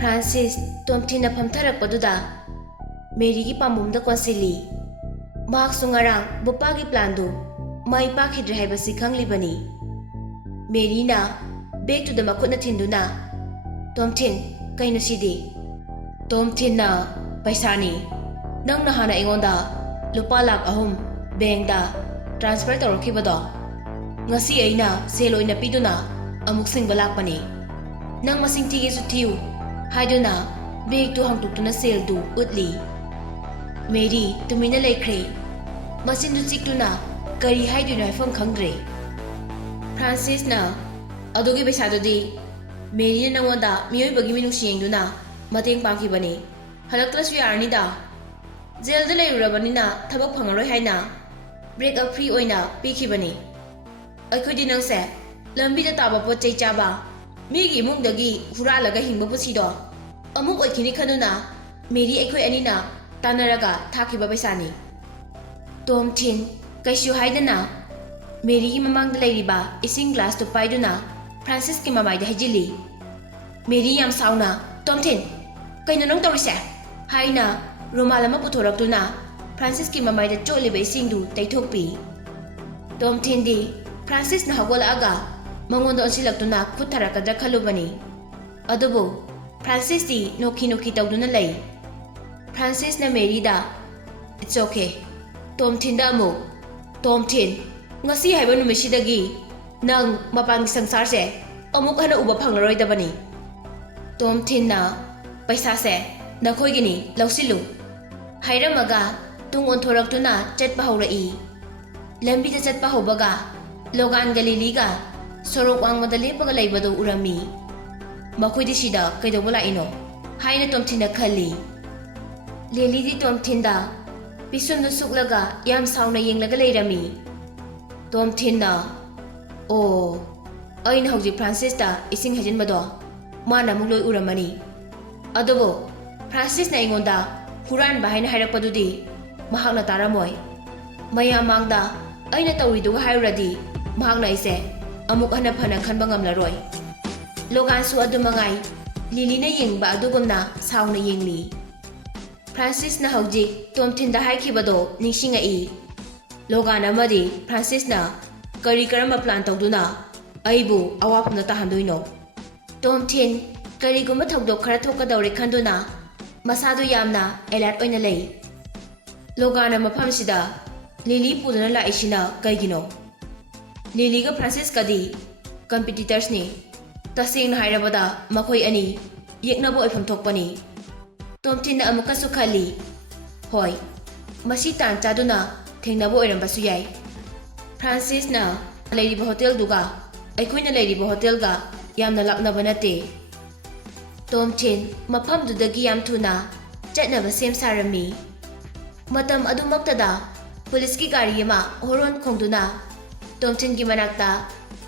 Francis Tomthin na pamtharakpaduda Mary gi pambumda konsili mahak sungarang bupagi plando mai pakhidre haibasi khanglibani Mary na beg to the makutna thinduna Tomthin kaino sidi Tomthin na paisani nang na hana ingonda lupa lakh ahum bank da transfer tawrkhibado ngasi aina sel oina piduna amuk singba lakpani nang masing tige su thiu haiduna beg to hangtuktuna sel du utli Mary tumina laikhre masindu chiktuna kari haiduna haifam khangdre Francis na adogi besadodi Mary na nangwanda miyoibagi minungsi yengduna mateng pangkhibani halaktrasu yarnida Jailda leirurabani thabak phangaroi haina break up free oina pikhibani aikhodi nangse lambi da taba pot chai chaba migi mungdagi huralaga hingba pusido amuk oikhini khanuna Mary aikhoi anina tanaraga thakiba paisani Tomthin kaishu haidana Mary gi mamang da leiriba ising glass to paiduna Francis ki mamai da hajili Mary yam sauna Tomthin kaino nang tawrise haina Rumala ma puthoraktuna Francis ki mamai da choliba ising du taithokpi Tomthin di Francis na hagola aga mangonda onsilaktuna khutharakadra khalubani adubu Francis di nokhi tawduna lei Francis na Mary da it's okay Tomthin da mo Tomthin ngasi haiba numisidagi nang mapang sangsar se amuk hana uba phangaroi dabani Tomthin na paisa se nakhoi gini lausilu hairamaga tung onthoraktuna chatpa haurai lambi da chatpa hobaga logan galili ga sorok wangmada lepaga leibado urami makhoi di sida kaidobala ino haina Tomthin na khali Leli di Tomthin da pisun du suklaga yam sauna yenglaga leirami Tomthin na oh aina hauji Francis da ising hajin mado mana mugloi uramani adobo Francis na ingonda huran bahaina hairakpadudi mahakna taramoi maya mangda aina tawriduga hairadi mahakna ise amuk hana phana khanba ngamlaroi logansu adumangai Lili na yengba adugumna sauna yengli Francis na hauji Tomthin da haikibado ningsingai Logan amadi Francis na kari karamba plan tawduna aibu awapna tahandoino Tomthin kari gumba thawdok khara thokadawre khanduna masadu yamna alert oina lei Logan amafam sida Lili puduna la isina kaigino Lili ga Francis kadi competitors ni tasing na hairabada makhoi ani yeknabo oifam thokpani Tomthin na amukasu khali hoi masi tan chaduna thengnabo oirambasu yai Francis na leiriba hotel duga aikhoina leiriba hotel ga yamna lapnaba nate Tomthin mafam dudagi yam thuna chatnaba sem sarami matam adumaktada police ki gari ma horon khongduna Tomthin gi manakta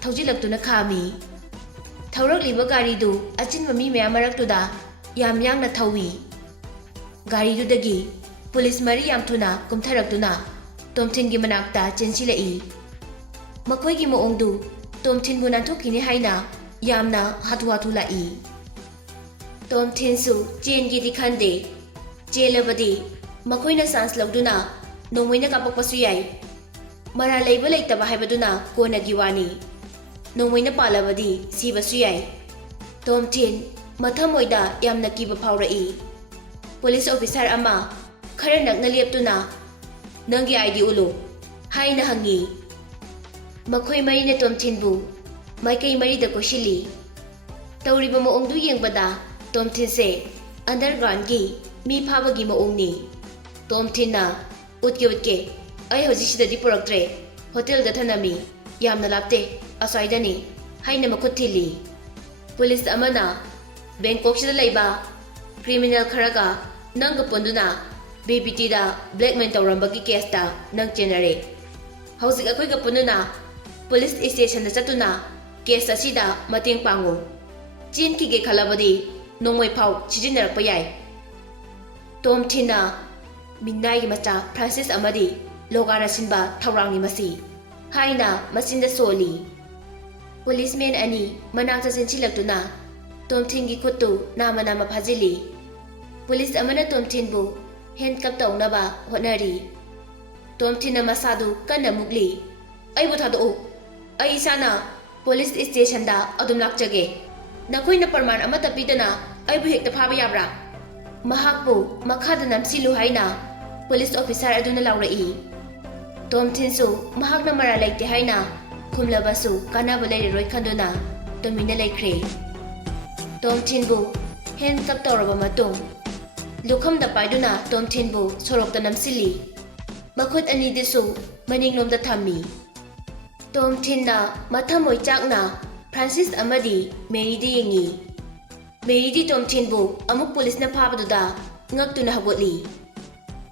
thaujilaktuna khami thaurakliba gari du achinba mi mya maraktuda yam yangna thawi gari du dagi police mari yam thuna kumtharaktuna Tomthin gi manakta chensilai makhoi gi moongdu Tomthin bu nanthokini haina yamna hatu lai Tomthin su chen gi dikhande jelabadi makhoina sans lagduna nongmoina kapakpasu yai mara leiba leitaba haibaduna kona giwani nongmoina palabadi sibasu yai Tomthin mathamoida yamna kiba phaurai police officer ama khara nakna leptuna nangi ID ulu haina hangi makhoi mari na Tomthin bu maikai mari da koshili tawriba moongdu yengbada Tomthin se underground gi mi phaba gi moongni Tomthin na utke ai hoji sida di puraktre hotel da thanami yamna lapte asaidani haina makhuthili police amana Bangkok sida leiba criminal kharaga nanga ponduna BBT da blackmail tawrambagi case da nang chenare hauzik akhoi ga pununa police station da chatuna case asida mateng pangu chin ki ge khalabadi nongmoi phau chijinarak pa yai Tomthin na Minai gi macha Francis amadi Logana sinba thawrangni masi haina masinda soli policeman ani manakta sensilaktuna Tomthingi khutu nama phajili. Police amana Tomthinbu handcuff taunaba hotnari. Tomthin masadu kanna mugli. Aibu thadu. Ai isana police station da adum lakjage. Nakoi na parman amata pidana aibu hekta phaba yabra. Mahakbu makhada namsilu haina police officer aduna lawrai. Tomthin su mahak na mara laite haina khumlabasu kanaba leiroi khanduna tomina laikre. Tomthinbu handcuff tawraba matung lukham da paiduna Tomthinbu sorokta namsili. Makhut ani disu maninglomda thammi. Tomthin na mathamoi chakna Francis amadi Mary de yengi. Mary di Tomthinbu amuk police na phabaduda ngaktuna hagotli.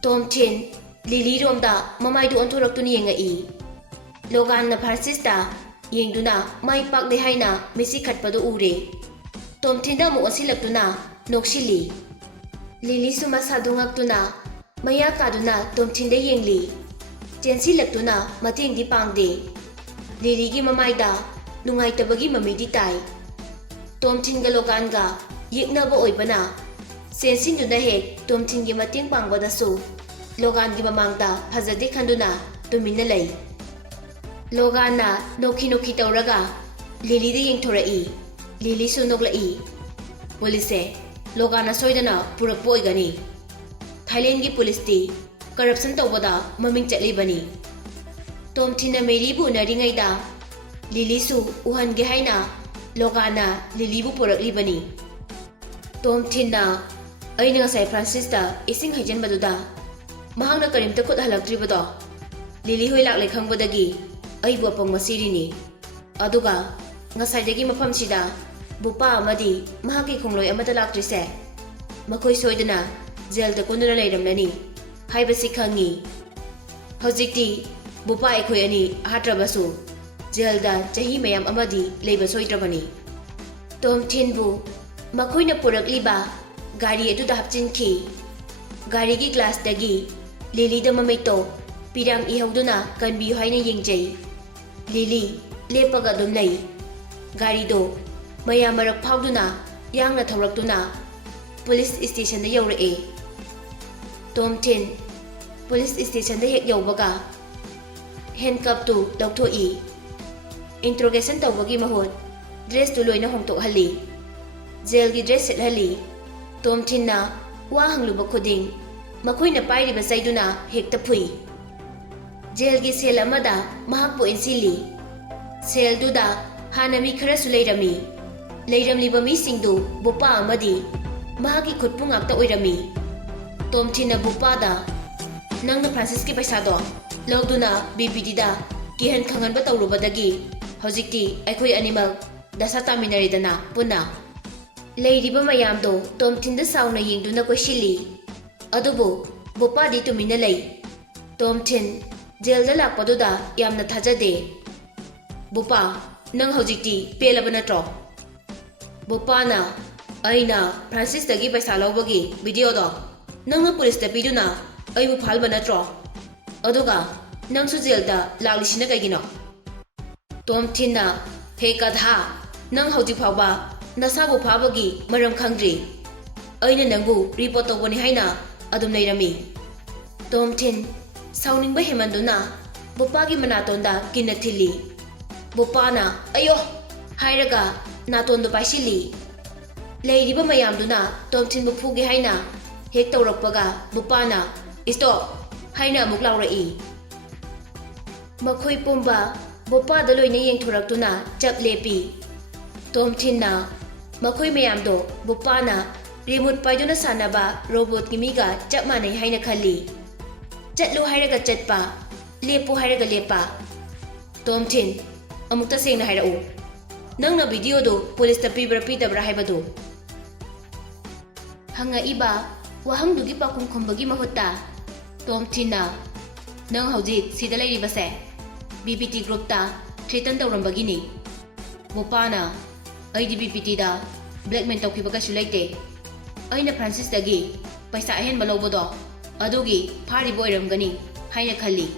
Tomthin Lily romda mamaidu onthoraktuni yengai. Logan na Francis da yengduna mai pakde haina misi khatpadu ure. Tomthin da mu asilaktuna noksili. Lily su masadu ngaktuna maya kaduna Tomthin de yengli. Jensi laktuna mating di pangde. Lily gi mamaida nungai tabagi mamidi tai. Tomthin ga Logan ga yiknaba oibana. Sensin duna hek Tomthin gi mating pangbada su. Logan gi mamangda phajade khanduna tumina lay. Logan na nokhi tawraga Lily de yengthorai. Lily su noklai. Police Logan na soidana purakpo oigani. Thailand gi police ti corruption tawbada maming chatlibani. Tomthin na Mary bu naringai da Lily su uhan ge haina Logan na Lily bu puraklibani. Tomthin na aina ngasai Francis da ising haijan baduda mahang na karimta khut halaktribado Lily hoi laklai khangbadagi ai bu apang masirini. Aduga ngasai dagi mafam sida bupa amadi mahaki khongloi amata laktrise makhoi soidana Jailda kununa leiramnani haibasi khangi. Hojikti bupa ekhoi ani hatrabasu Jailda chahi mayam amadi leiba soitrabani. Tomthinbu makhoina purakliba gari aduda hapchinki. Gari gi glass dagi Lily da mamaito pirang ihauduna kanbiyu haina yengjai. Lily lepaga dum lei. Gari do mayam marak phauduna yangna thawraktuna police station da yaurae. Tomthin police station da hek yaubaga handcuff tu dauthoi. Interrogation tawbagi mahut dress tu loina hongtok hali. Jail gi dress set hali. Tomthin na wa hangluba khuding makhoi na pairiba saiduna hekta phui. Jail gi cell amada mahakpu insili. Cell duda hanami khara su leirami. Leiramliba mi singdu bupa amadi mahaki khutpu ngakta oirami. Tomthin na bupa da nangna Francis ki paisa do logduna BPD da kihan khangan ba tawrubadagi hojikti aikhoi animal dasa taminaridana puna. Leiriba mayam do Tomthin da sauna yengduna koisili. Adubu bupa di tumina lei. Tomthin Jailda lakpaduda yamna thajade. Bupa nang hojikti pelaba natro. Bupa na aina Francis dagi paisa lawbagi video do nangna police da piduna aibu phalba natro. Aduga nangsu Jailda laklisina kaigino. Tomthin na he kadha nang hojik phawba nasabu phabagi maram khangdri. Aina nangbu report tawbani haina adum leirami. Tomthin sauningba hemanduna bupa gi manatonda kinna thili. Bupa na ayo hairaga natondu paisili. Leiriba mayamduna Tomthin bu phugi haina hek tawrakpaga bupa na stop haina amuk lawrai. Makhoi pumba bupa da loina yengthoraktuna chak lepi. Tomthin na makhoi mayamdo bupa na remote paiduna sanaba robot gi miga chap manai haina khali. Chatlu hairaga chatpa lepu hairaga lepa. Tomthin amukta sengna hairau nangna video do police ta pibra pidabra haibadu. Hanga iba wahangdugi pakum khombagi mahutta Tomthin na nang hojik sida leiribase BPT group ta threaten tawrambagini. Bupa na aidi BPT da blackmail tawkhibaga su leite. Aina Francis dagi paisa ahen balawbodo adugi phari boiramgani haina khali.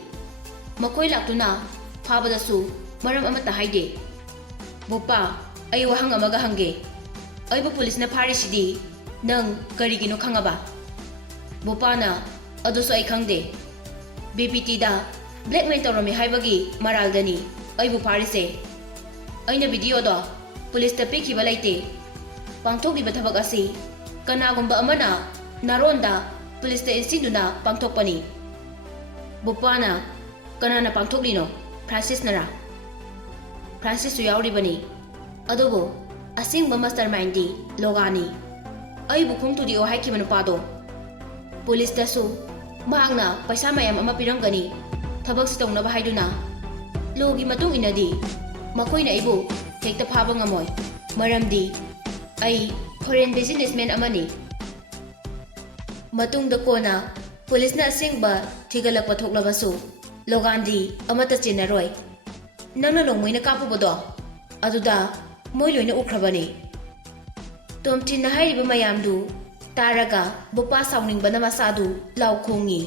Makoi laktuna phabadasu maram amata haide. Bupa ai wahang amaga hange ꯑꯩꯕꯨ ꯄꯨꯂꯤꯁꯅ ꯐꯥꯔꯤꯁꯤꯗꯤ ꯅꯪ ꯀꯔꯤꯒꯤꯅꯣ ꯈꯪꯉꯕ? ꯕꯣꯄꯥꯅ ꯑꯗꯨꯁꯨ ꯑꯩ ꯈꯪꯗꯦ. BPTꯗ blackmail ꯇꯧꯔꯝꯃꯤ ꯍꯥꯏꯕꯒꯤ ꯃꯔꯥꯜꯗꯅꯤ ꯑꯩꯕꯨ ꯐꯥꯔꯤꯁꯦ. ꯑꯩꯅ ꯚꯤꯗꯤꯑꯣꯗꯣ ꯄꯨꯂꯤꯁꯇ ꯄꯤꯈꯤꯕ ꯂꯩꯇꯦ. ꯄꯥꯡꯊꯣꯛꯂꯤꯕ ꯊꯕꯛ ꯑꯁꯤ ꯀꯅꯥꯒꯨꯝꯕ ꯑꯃꯅ ꯅꯥꯔꯣꯟꯗ ꯄꯨꯂꯤꯁꯇ ꯏꯟꯁꯤꯟꯗꯨꯅ ꯄꯥꯡꯊꯣꯛꯄꯅꯤ. ꯕꯣꯄꯥꯅ ꯀꯅꯥꯅ ꯄꯥꯡꯊꯣꯛꯂꯤꯅꯣ? ꯐ꯭ꯔꯥꯟꯁꯤꯁꯅꯔꯥ? ꯐ꯭ꯔꯥꯟꯁꯤꯁꯁꯨ ꯌꯥꯎꯔꯤꯕꯅꯤ. ꯑꯗꯨꯕꯨ ꯑꯁꯦꯡꯕ ꯃꯥꯁꯇꯔꯃꯥꯏꯟꯗꯤ ꯂꯣꯒꯥꯅꯤ. ꯑꯩꯕꯨ ꯈꯣꯡꯊꯨꯗꯤꯑꯣ ꯍꯥꯏꯈꯤꯕ ꯅꯨꯄꯥꯗꯣ. ꯄꯨꯂꯤꯁꯇꯁꯨ ꯃꯍꯥꯛꯅ ꯄꯩꯁꯥ ꯃꯌꯥꯝ ꯑꯃ ꯄꯤꯔꯝꯒꯅꯤ ꯊꯕꯛꯁꯤ ꯇꯧꯅꯕ ꯍꯥꯏꯗꯨꯅ. ꯂꯣꯒꯤ ꯃꯇꯨꯡ ꯏꯟꯅꯗꯤ ꯃꯈꯣꯏꯅ ꯑꯩꯕꯨ ꯍꯦꯛꯇ ꯐꯥꯕ ꯉꯝꯃꯣꯏ. ꯃꯔꯝꯗꯤ ꯑꯩ ꯐꯣꯔꯦꯟ ꯕꯤꯖꯤꯅꯦꯁꯃꯦꯟ ꯑꯃꯅꯤ. ꯃꯇꯨꯡꯗ ꯀꯣꯟꯅ ꯄꯨꯂꯤꯁꯅ ꯑꯁꯦꯡꯕ ꯊꯤꯒꯠꯂꯛꯄ ꯊꯣꯛꯂꯕꯁꯨ ꯂꯣꯒꯥꯟꯗꯤ ꯑꯃꯠꯇ ꯆꯦꯟꯅꯔꯣꯏ. ꯅꯪꯅ ꯅꯣꯡꯃꯩꯅ ꯀꯥꯞꯄꯨꯕꯗꯣ ꯑꯗꯨꯗ ꯃꯣꯏ ꯂꯣꯏꯅ ꯎꯈ꯭ꯔꯕꯅꯤ. ꯇꯣꯝꯊꯤꯟꯅ ꯍꯥꯏꯔꯤꯕ ꯃꯌꯥꯝꯗꯨ ꯇꯥꯔꯒ ꯕꯣꯄꯥ ꯁꯥꯎꯅꯤꯡꯕꯅ ꯃꯁꯥꯗꯨ ꯂꯥꯎꯈꯣꯡꯉꯤ.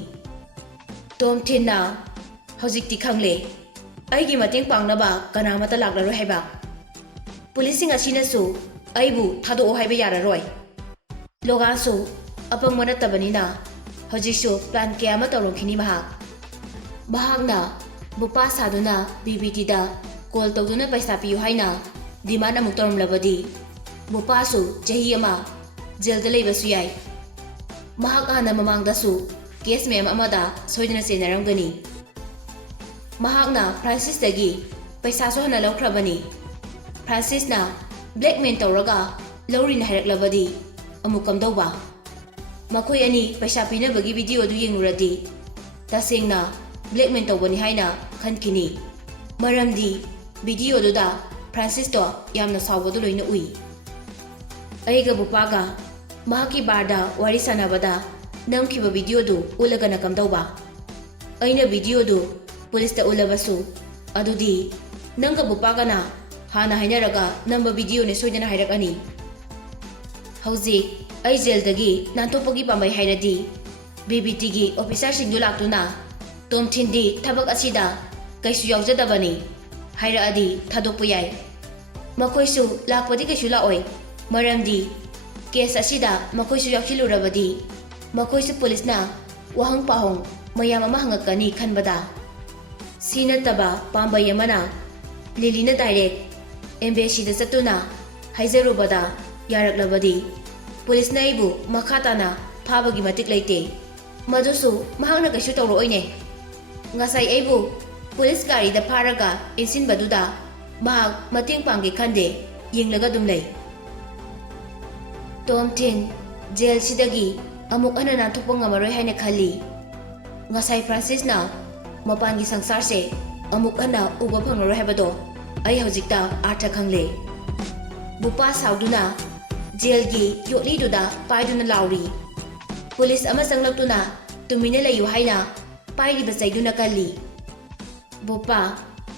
ꯇꯣꯝꯊꯤꯟꯅ ꯍꯧꯖꯤꯛꯇꯤ ꯈꯪꯂꯦ ꯑꯩꯒꯤ ꯃꯇꯦꯡ ꯄꯥꯡꯅꯕ ꯀꯅꯥꯃꯠꯇ ꯂꯥꯛꯂꯔꯣꯏ ꯍꯥꯏꯕ. ꯄꯨꯂꯤꯁꯁꯤꯡ ꯑꯁꯤꯅꯁꯨ ꯑꯩꯕꯨ ꯊꯥꯗꯣꯛꯑꯣ ꯍꯥꯏꯕ ꯌꯥꯔꯔꯣꯏ. ꯂꯣꯒꯥꯟꯁꯨ ꯑꯄꯪꯕ ꯅꯠꯇꯕꯅꯤꯅ ꯍꯧꯖꯤꯛꯁꯨ ꯄ꯭ꯂꯥꯟ ꯀꯌꯥ ꯑꯃ ꯇꯧꯔꯝꯈꯤꯅꯤ ꯃꯍꯥꯛ. ꯃꯍꯥꯛꯅ ꯕꯣꯄꯥ ꯁꯥꯗꯨꯅ BPTꯗ ꯀꯣꯜ ꯇꯧꯗꯨꯅ ꯄꯩꯁꯥ ꯄꯤꯌꯨ ꯍꯥꯏꯅ ꯗꯤꯃꯥꯟ ꯑꯃꯨꯛ ꯇꯧꯔꯝꯂꯕꯗꯤ ꯕꯣꯄꯥꯁꯨ ꯆꯍꯤ ꯑꯃ ꯖꯦꯜꯗ ꯂꯩꯕꯁꯨ ꯌꯥꯏ. ꯃꯍꯥꯛ ꯍꯥꯟꯅ ꯃꯃꯥꯡꯗꯁꯨ ꯀꯦꯁ ꯃꯌꯥꯝ ꯑꯃꯗ ꯁꯣꯏꯗꯅ ꯆꯦꯟꯅꯔꯝꯒꯅꯤ. ꯃꯍꯥꯛꯅ ꯐ꯭ꯔꯥꯟꯁꯤꯁꯇꯒꯤ ꯄꯩꯁꯥꯁꯨ ꯍꯟꯅ ꯂꯧꯈ꯭ꯔꯕꯅꯤ. ꯐ꯭ꯔꯥꯟꯁꯤꯁꯅ ꯕ꯭ꯂꯦꯛꯃꯦꯜ ꯇꯧꯔꯒ ꯂꯧꯔꯤꯅ ꯍꯥꯏꯔꯛꯂꯕꯗꯤ ꯑꯃꯨꯛ ꯀꯝꯗꯧꯕ? ꯃꯈꯣꯏ ꯑꯅꯤ ꯄꯩꯁꯥ ꯄꯤꯅꯕꯒꯤ ꯚꯤꯗꯤꯑꯣꯗꯨ ꯌꯦꯡꯂꯨꯔꯗꯤ ꯇꯁꯦꯡꯅ ꯕ꯭ꯂꯦꯛꯃꯦꯜ ꯇꯧꯕꯅꯤ ꯍꯥꯏꯅ ꯈꯟꯈꯤꯅꯤ. ꯃꯔꯝꯗꯤ ꯚꯤꯗꯤꯑꯣꯗꯨꯗ ꯐ꯭ꯔꯥꯟꯁꯤꯁꯇꯣ ꯌꯥꯝꯅ ꯁꯥꯎꯕꯗꯨ ꯂꯣꯏꯅ ꯎꯏ. ꯑꯩꯒ ꯕꯣꯄꯥꯒ ꯃꯍꯥꯛꯀꯤ ꯕꯥꯔꯗ ꯋꯥꯔꯤ ꯁꯥꯟꯅꯕꯗ ꯅꯝꯈꯤꯕ ꯚꯤꯗꯤꯑꯣꯗꯨ ꯎꯠꯂꯒꯅ ꯀꯝꯗꯧꯕ? ꯑꯩꯅ ꯚꯤꯗꯤꯑꯣꯗꯨ ꯄꯨꯂꯤꯁꯇ ꯎꯠꯂꯕꯁꯨ ꯑꯗꯨꯗꯤ ꯅꯪꯒ ꯕꯣꯄꯥꯒꯅ ꯍꯥꯟꯅ ꯍꯥꯏꯅꯔꯒ ꯅꯝꯕ ꯚꯤꯗꯤꯑꯣꯅꯤ ꯁꯣꯏꯗꯅ ꯍꯥꯏꯔꯛꯑꯅꯤ. ꯍꯧꯖꯤꯛ ꯑꯩ ꯖꯦꯜꯗꯒꯤ ꯅꯥꯟꯊꯣꯛꯄꯒꯤ ꯄꯥꯝꯕꯩ ꯍꯥꯏꯔꯗꯤ BPTꯒꯤ ꯑꯣꯐꯤꯁꯥꯔꯁꯤꯡꯗꯨ ꯂꯥꯛꯇꯨꯅ ꯇꯣꯝꯊꯤꯟꯗꯤ ꯊꯕꯛ ꯑꯁꯤꯗ ꯀꯩꯁꯨ ꯌꯥꯎꯖꯗꯕꯅꯤ ꯍꯥꯏꯔꯛꯑꯗꯤ ꯊꯥꯗꯣꯛꯄ ꯌꯥꯏ. ꯃꯈꯣꯏꯁꯨ ꯂꯥꯛꯄꯗꯤ ꯀꯩꯁꯨ ꯂꯥꯛꯑꯣꯏ. ꯃꯔꯝꯗꯤ ꯀꯦꯁ ꯑꯁꯤꯗ ꯃꯈꯣꯏꯁꯨ ꯌꯥꯎꯁꯤꯜꯂꯨꯔꯕꯗꯤ ꯃꯈꯣꯏꯁꯨ ꯄꯨꯂꯤꯁꯅ ꯋꯥꯍꯪ ꯄꯥꯎꯍꯪ ꯃꯌꯥꯝ ꯑꯃ ꯍꯪꯉꯛꯀꯅꯤ ꯈꯟꯕꯗ. ꯁꯤ ꯅꯠꯇꯕ ꯄꯥꯝꯕꯩ ꯑꯃꯅ ꯂꯤꯂꯤꯅ ꯗꯥꯏꯔꯦꯛ ꯑꯦꯝꯕꯦꯁꯤꯗ ꯆꯠꯇꯨꯅ ꯍꯥꯏꯖꯔꯨꯕꯗ ꯌꯥꯔꯛꯂꯕꯗꯤ ꯄꯨꯂꯤꯁꯅ ꯑꯩꯕꯨ ꯃꯈꯥ ꯇꯥꯅ ꯐꯥꯕꯒꯤ ꯃꯇꯤꯛ ꯂꯩꯇꯦ. ꯃꯗꯨꯁꯨ ꯃꯍꯥꯛꯅ ꯀꯩꯁꯨ ꯇꯧꯔꯛꯑꯣꯏꯅꯦ. ꯉꯁꯥꯏ ꯑꯩꯕꯨ ꯄꯨꯂꯤꯁ ꯒꯥꯔꯤꯗ ꯐꯥꯔꯒ ꯏꯟꯁꯤꯟꯕꯗꯨꯗ ꯃꯍꯥꯛ ꯃꯇꯦꯡ ꯄꯥꯡꯒꯦ ꯈꯟꯗꯦ. ꯌꯦꯡꯂꯒ ꯑꯗꯨꯝ ꯂꯩ. ꯇꯣꯝꯊꯤꯟ ꯖꯦꯜꯁꯤꯗꯒꯤ ꯑꯃꯨꯛ ꯍꯟꯅ ꯅꯥꯟꯊꯣꯛꯄ ꯉꯝꯃꯔꯣꯏ ꯍꯥꯏꯅ ꯈꯜꯂꯤ. ꯉꯁꯥꯏ ꯐ꯭ꯔꯥꯟꯁꯤꯁꯅ ꯃꯄꯥꯟꯒꯤ ꯁꯪꯁꯥꯔꯁꯦ ꯑꯃꯨꯛ ꯍꯟꯅ ꯎꯕ ꯐꯪꯂꯔꯣꯏ ꯍꯥꯏꯕꯗꯣ ꯑꯩ ꯍꯧꯖꯤꯛꯇ ꯑꯥꯔꯊ ꯈꯪꯂꯦ. ꯕꯣꯄꯥ ꯁꯥꯎꯗꯨꯅ ꯖꯦꯜꯒꯤ ꯌꯣꯠꯂꯤꯗꯨꯗ ꯄꯥꯏꯗꯨꯅ ꯂꯥꯎꯔꯤ. ꯄꯨꯂꯤꯁ ꯑꯃ ꯆꯪꯂꯛꯇꯨꯅ ꯇꯨꯃꯤꯟꯅ ꯂꯩꯌꯨ ꯍꯥꯏꯅ ꯄꯥꯏꯔꯤꯕ ꯆꯩꯗꯨꯅ ꯀꯜꯂꯤ. ꯕꯣꯄꯥ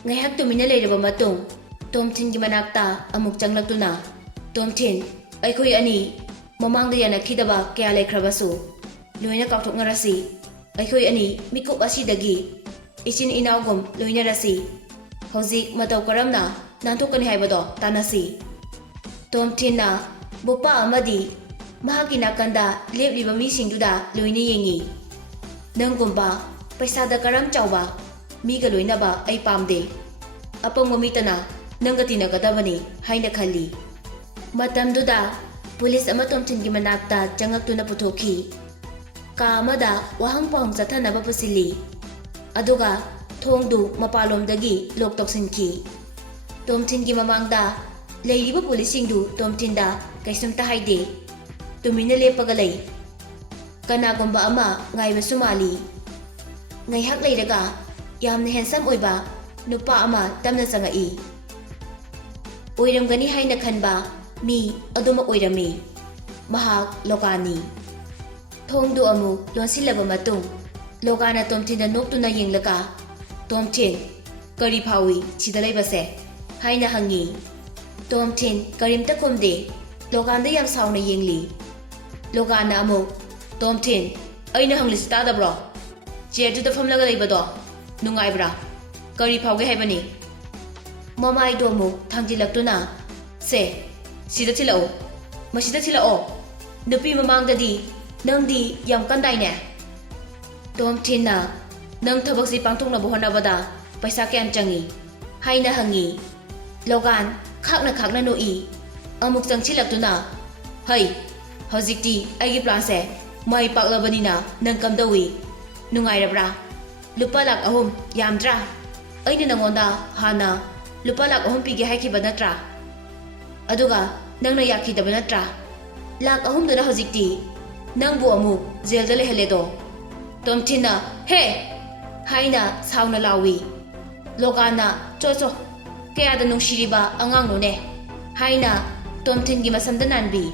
ꯉꯥꯏꯍꯥꯛ ꯇꯨꯃꯤꯟꯅ ꯂꯩꯔꯕ ꯃꯇꯨꯡ ꯇꯣꯝꯊꯤꯟꯒꯤ ꯃꯅꯥꯛꯇ ꯑꯃꯨꯛ ꯆꯪꯂꯛꯇꯨꯅ, ꯇꯣꯝꯊꯤꯟ, ꯑꯩꯈꯣই ꯑꯅꯤ ꯃꯃꯥꯡꯗ ꯌꯥꯅꯈꯤꯗꯕ ꯀꯌꯥ ꯂꯩꯈ꯭ꯔꯕꯁꯨ ꯂꯣꯏꯅ ꯀꯥꯎꯊꯣꯛꯅꯔꯁꯤ. ꯑꯩꯈꯣই ꯑꯅꯤ ꯃꯤꯀꯨꯞ ꯑꯁꯤꯗꯒꯤ ꯏꯆꯤꯟ ꯏꯅꯥꯎꯒꯨꯝ ꯂꯣꯏꯅꯔꯁꯤ. ꯍꯧꯖꯤꯛ ꯃꯇꯧ ꯀꯔꯝꯅ ꯅꯥꯟꯊꯣꯛꯀꯅꯤ ꯍꯥꯏꯕꯗꯣ ꯇꯥꯟꯅꯁꯤ. ꯇꯣꯝꯊꯤꯟꯅ ꯕꯣꯄꯥ ꯑꯃꯗꯤ ꯃꯍꯥꯛꯀꯤ ꯅꯥꯀꯟꯗ ꯂꯦꯞꯂꯤꯕ ꯃꯤꯁꯤꯡꯗꯨꯗ ꯂꯣꯏꯅ ꯌꯦꯡꯉꯤ. ꯅꯪꯒꯨꯝꯕ ꯄꯩꯁꯥꯗ ꯀꯔꯝ ꯆꯥꯎꯕ ꯃꯤꯒ ꯂꯣꯏꯅꯕ ꯑꯩ ꯄꯥꯝꯗꯦ. ꯑꯄꯪꯕ ꯃꯤꯇꯅ ꯅꯪꯒ ꯇꯤꯟꯅꯒꯗꯕꯅꯤ ꯍꯥꯏꯅ ꯈꯜꯂꯤ. ꯃꯇꯝꯗꯨꯗ ꯄꯨꯂꯤꯁ ꯑꯃ ꯇꯣꯝꯊꯤꯟꯒꯤ ꯃꯅꯥꯛꯇ ꯆꯪꯉꯛꯇꯨꯅ ꯄꯨꯊꯣꯛꯈꯤ. ꯀꯥ ꯑꯃꯗ ꯋꯥꯍꯪ ꯄꯥꯎꯍꯪ ꯆꯠꯊꯅꯕ ꯄꯨꯁꯤꯜꯂꯤ. ꯑꯗꯨꯒ ꯊꯣꯡꯗꯨ ꯃꯄꯥꯟꯂꯣꯝꯗꯒꯤ ꯂꯣꯛ ꯇꯧꯁꯤꯟꯈꯤ. ꯇꯣꯝꯊꯤꯟꯒꯤ ꯃꯃꯥꯡꯗ ꯂꯩꯔꯤꯕ ꯄꯨꯂꯤꯁꯁꯤꯡꯗꯨ ꯇꯣꯝꯊꯤꯟꯗ ꯀꯩꯁꯨꯝꯇ ꯍꯥꯏꯗꯦ. ꯇꯨꯃꯤꯟꯅ ꯂꯦꯞꯄꯒ ꯂꯩ. ꯀꯅꯥꯒꯨꯝꯕ ꯑꯃ ꯉꯥꯏꯕꯁꯨ ꯃꯥꯜꯂꯤ. ꯉꯥꯏꯍꯥꯛ ꯂꯩꯔꯒ ꯌꯥꯝꯅ ꯍꯦꯟꯁꯝ ꯑꯣꯏꯕ ꯅꯨꯄꯥ ꯑꯃ ꯇꯞꯅ ꯆꯪꯉꯛꯏ. ꯑꯣꯏꯔꯝꯒꯅꯤ ꯍꯥꯏꯅ ꯈꯟꯕ ꯃꯤ ꯑꯗꯨꯃꯛ ꯑꯣꯏꯔꯝꯃꯤ. ꯃꯍꯥꯛ ꯂꯣꯒꯥꯅꯤ. ꯊꯣꯡꯗꯨ ꯑꯃꯨꯛ ꯂꯣꯟꯁꯤꯜꯂꯕ ꯃꯇꯨꯡ ꯂꯣꯒꯥꯅ ꯇꯣꯝꯊꯤꯟꯗ ꯅꯣꯛꯇꯨꯅ ꯌꯦꯡꯂꯒ, ꯇꯣꯝꯊꯤꯟ, ꯀꯔꯤ ꯐꯥꯎꯏ ꯁꯤꯗ ꯂꯩꯕꯁꯦ ꯍꯥꯏꯅ ꯍꯪꯉꯤ. ꯇꯣꯝꯊꯤꯟ ꯀꯔꯤꯝꯇ ꯈꯨꯝꯗꯦ. ꯂꯣꯒꯥꯟꯗ ꯌꯥꯝ ꯁꯥꯎꯅ ꯌꯦꯡꯂꯤ. ꯂꯣꯒꯥꯟꯅ ꯑꯃꯨꯛ, ꯇꯣꯝꯊꯤꯟ, ꯑꯩꯅ ꯍꯪꯂꯤꯁꯤ ꯇꯥꯗꯕ꯭ꯔꯣ? ꯆꯤꯌꯔꯗꯨꯗ ꯐꯝꯂꯒ ꯂꯩꯕꯗꯣ ꯅꯨꯡꯉꯥꯏꯕ꯭ꯔꯥ? ꯀꯔꯤ ꯐꯥꯎꯒꯦ ꯍꯥꯏꯕꯅꯤ? ꯃꯃꯥꯏꯗꯣ ꯑꯃꯨꯛ ꯊꯥꯡꯖꯤꯜꯂꯛꯇꯨꯅ, ꯁꯦ ꯁꯤꯗ ꯊꯤꯜꯂꯛꯎ. Masida thilao. Nupi mamangdadi nangdi yam kandaine. Tomthin na nang thabak si pangthokna bohonabada paisa kyam changi. Haina hangi. Logan khakna noi. Amuk changchilaktuna. Hai, hojikti aigi plan se mai paklabanina nang kamdawi. Nungairabra. Lupa lak ahum yamdra. Aina nangonda hana lupa lak ahum pige haikiba natra. Aduga nangna yakidaba natra. Lak ahum dana hojikti nangbu amuk jailda lehaledo. Tomthin na he haina sauna lawi. Logana chocho kaya da nungshiriba angang no ne. Haina Tomthin gi masamda nanbi.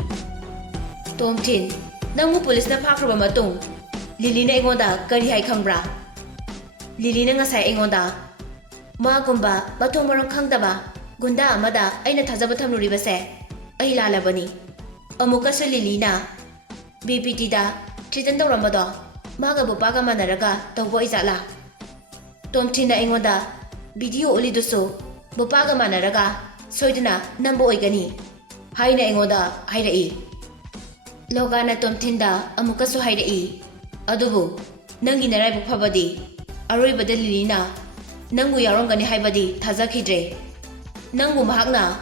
Tomthin nangmu police na phakraba matung Lily na ingonda kari hai khangbra. Lily na ngasai ingonda magumba bathong marang khangdaba gunda amada aina thajaba thamluriba se ai lalabani. Amuka sa Lily na BPT da treaten tawramado maga bupaga manaraga tawbo izala. Tomthin na ingonda video ulidusu bupaga manaraga soidana nambo oigani haina ingonda hairai. Logana Tomthin da amuka so hairai. Adubu nangi naraibu phabadi aroibada Lily na nangbu yarongani haibadi thajakhidre. Nangbu mahakna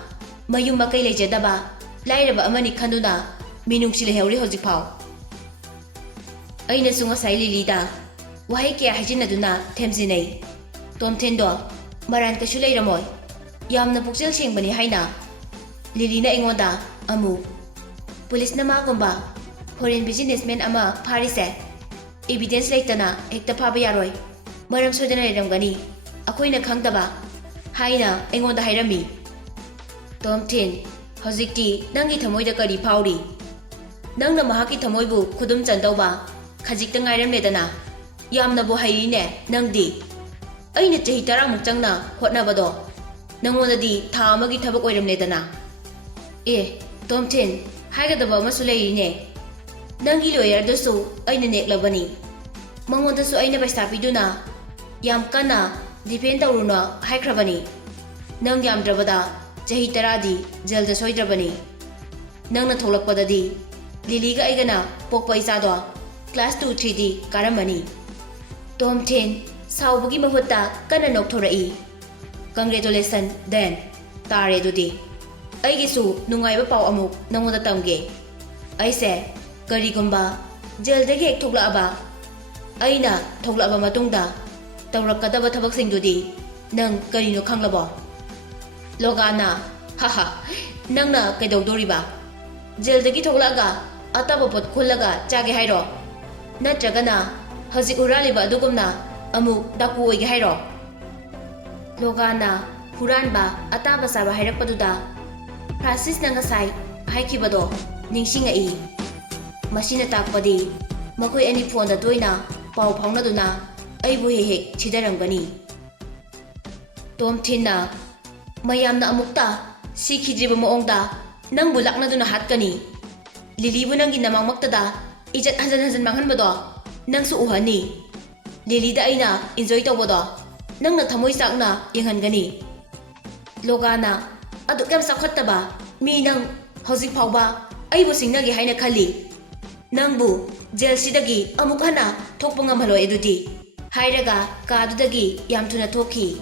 mayum makai lejedaba lairaba amani khanduna minungsi leheuri hojikphau. Aina sunga sai Lily da wahai kya hajinaduna themjinai. Tomthin do maran kasu leiramoi yamna pukjel sengbani haina. Lily na ingonda amu police na magumba foreign businessman ama pharise evidence leitana hekta phaba yaroi maram sodana leramgani akoina khangdaba haina ingonda hairami. Tomthin hojikti nangi thamoida kari phauri nangna mahaki thamoibu khudum chandauba khajikta ngairamledana yamna bo hairine nangdi aina chahi 10 muk changna hotnabado nangodadi tha amagi thabak oiramledana. Tomthin haigadaba amasu leirine nangi lawyer dasu aina neklabani mangondasu aina paisa piduna yam kana defend tawruna haikrabani. Nang yamdrabada chahi 10 di jailda soidrabani. Nangna tholakpadadi Lily ga aigana pokpa isado class 2 3 di karamani. Tomthin saubagi mahutta kana nokthorai. Congratulations then tare dudi aigisu nungaiba pau amuk nangoda tamge. Aise karigumba jaildagi ek thoklaba aina thoklaba matungda tawrakadaba thabaksingdudi nang karino khanglabo. Logana haha nangna kaidogdoriba jaildagi thoklaga ataba pot khullaga chage hairo natragana hajik uraliba adugumna amuk daku oige hairo. Logana huranba ataba saba hairakpaduda Francis nangasai haikibado ningsingai. Masina takpadi makoi ani phone da toina pau phaunaduna aibu he chidaramgani. Tomthin na mayamna amukta sikhidriba maongda nangbu laknaduna hatkani. Lily bu nangi namangmaktada ijat hanjan manghanbado nangsu uhani. Lily da aina enjoy tawbado nangna thamoi sakna yenghangani. Logana adu kem sakhattaba mi nang hojik phauba aibu singnagi haina khali. Nangbu jail sidagi amuk hana thokpa ngamhaloi edudi hairaga kadudagi yamthuna thokhi.